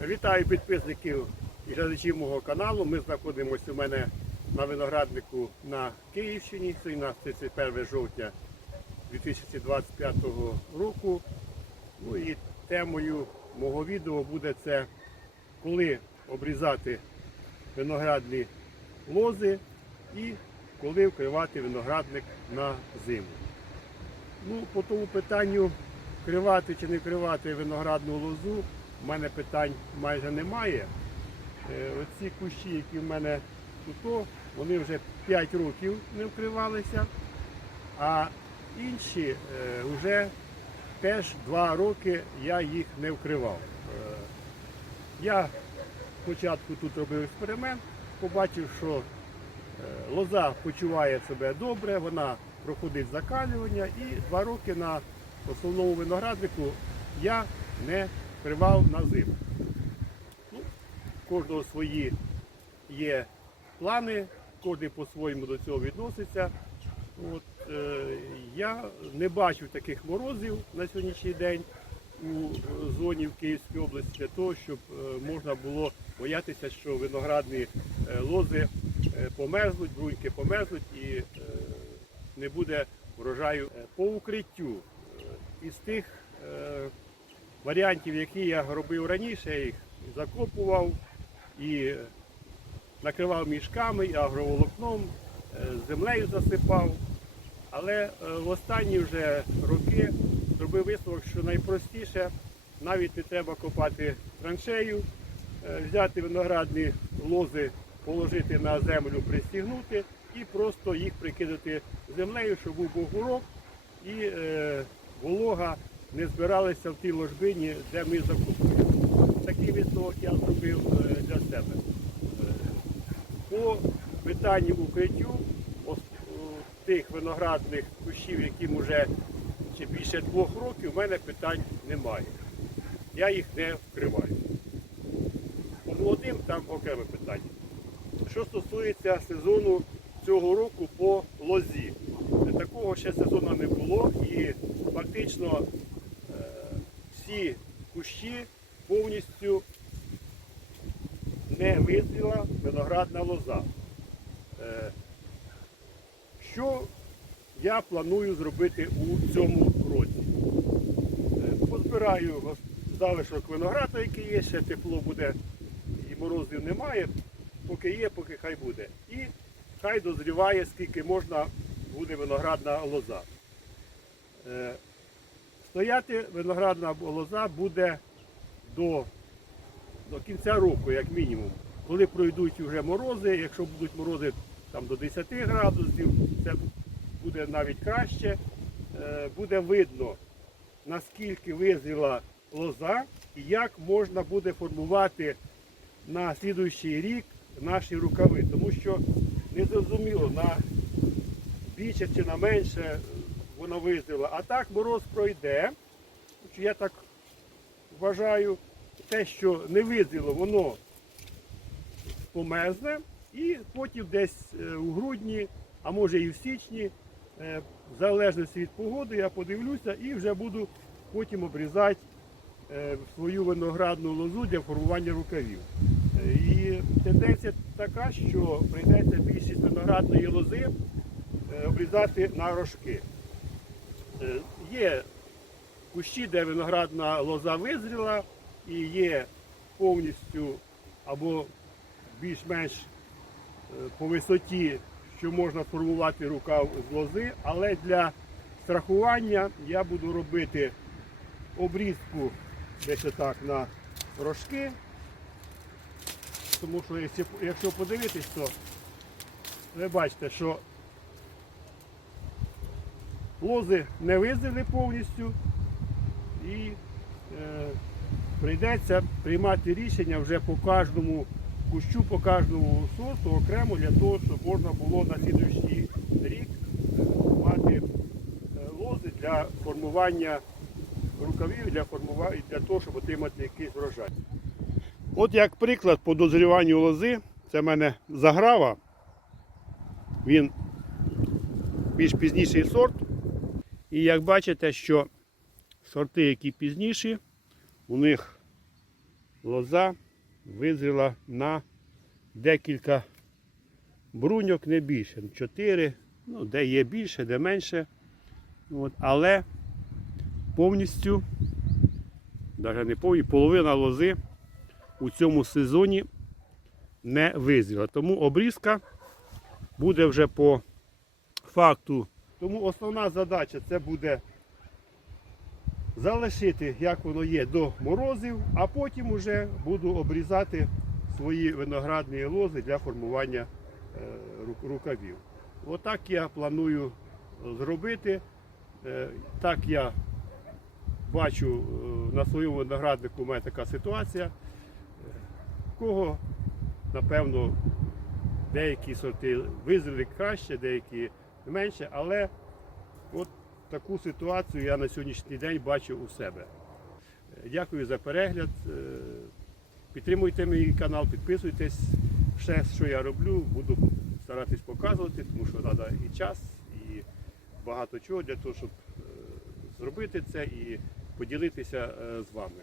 Вітаю підписників і глядачів мого каналу. Ми знаходимося у мене на винограднику на Київщині. Сьогодні у нас 31 жовтня 2025 року. Ну і темою мого відео буде це коли обрізати виноградні лози і коли вкривати виноградник на зиму. Ну, по тому питанню вкривати чи не вкривати виноградну лозу, в мене питань майже немає. Е, Оці кущі, які в мене тут, вони вже 5 років не вкривалися, а інші е, вже теж 2 роки я їх не вкривав. Е, Я спочатку тут робив експеримент, побачив, що лоза почуває себе добре, вона проходить закалювання і два роки на основному винограднику я не вкривав на зиму. Ну, кожного свої є плани, кожен по-своєму до цього відноситься. От, е, я не бачу таких морозів на сьогоднішній день у зоні в Київській області для того, щоб е, можна було боятися, що виноградні е, лози е, померзнуть, бруньки померзнуть і е, не буде врожаю Е, по укриттю. е, Із тих е, варіантів, які я робив раніше, я їх закопував і накривав мішками, і агроволокном, е, землею засипав. Але е, в останні вже роки зробив висновок, що найпростіше навіть не треба копати траншею, е, взяти виноградні лози, положити на землю, пристігнути і просто їх прикидати землею, щоб був бугурок і волога не збиралася в тій ложбині, де ми закупуємо. Такий висновок я зробив е, для себе. Е, По питанню укриттю тих виноградних кущів, яким вже чи більше двох років, в мене питань немає. Я їх не вкриваю. По молодим там окреме питання. Що стосується сезону цього року по лозі, такого ще сезону не було і фактично е, всі кущі повністю не визріла виноградна лоза. Е, Що я планую зробити у цьому році? Е, Позбираю залишок винограду, який є, ще тепло буде і морозів немає. Поки є, поки хай буде. І хай дозріває, скільки можна буде виноградна лоза. Стояти виноградна лоза буде до, до кінця року, як мінімум. Коли пройдуть вже морози, якщо будуть морози там, до 10 градусів, це буде навіть краще. Е, Буде видно, наскільки визріла лоза і як можна буде формувати на слідуючий рік наші рукави. Тому що не зрозуміло, на більше чи на менше воно визріло. А так мороз пройде. Я так вважаю, те, що не визріло, воно померзне. І потім десь е, у грудні, а може і в січні, е, в залежності від погоди, я подивлюся і вже буду потім обрізати е, свою виноградну лозу для формування рукавів. І тенденція така, що прийдеться більшість виноградної лози обрізати на рожки. Е, Є кущі, де виноградна лоза визріла і є повністю або більш-менш е, по висоті, що можна сформувати рукав з лози, але для страхування я буду робити обрізку десь так на рожки. Тому що якщо подивитись, то ви бачите, що лози не визріли повністю і е, прийдеться приймати рішення вже по кожному кущу, по кожному сорту окремо для того, щоб можна було на слідуючий рік е, мати е, лози для формування рукавів, для, формування, для того, щоб отримати якийсь врожай. От як приклад по дозріванню лози, це в мене заграва. Він більш пізніший сорт. І як бачите, що сорти, які пізніші, у них лоза визріла на декілька бруньок, не більше. Чотири, ну, де є більше, де менше. От, але повністю, навіть не повністю, половина лози у цьому сезоні не визріла. Тому обрізка буде вже по факту. Тому основна задача це буде залишити, як воно є, до морозів, а потім вже буду обрізати свої виноградні лози для формування е, рукавів. Отак я планую зробити. Е, Так я бачу е, на своєму винограднику у мене така ситуація. Е, кого, напевно, деякі сорти визріли краще, деякі менше, але от таку ситуацію я на сьогоднішній день бачу у себе. Е, Дякую за перегляд. Е, Підтримуйте мій канал, підписуйтесь. Все, що я роблю, буду старатись показувати, тому що треба і час, і багато чого для того, щоб е, зробити це і поділитися з вами.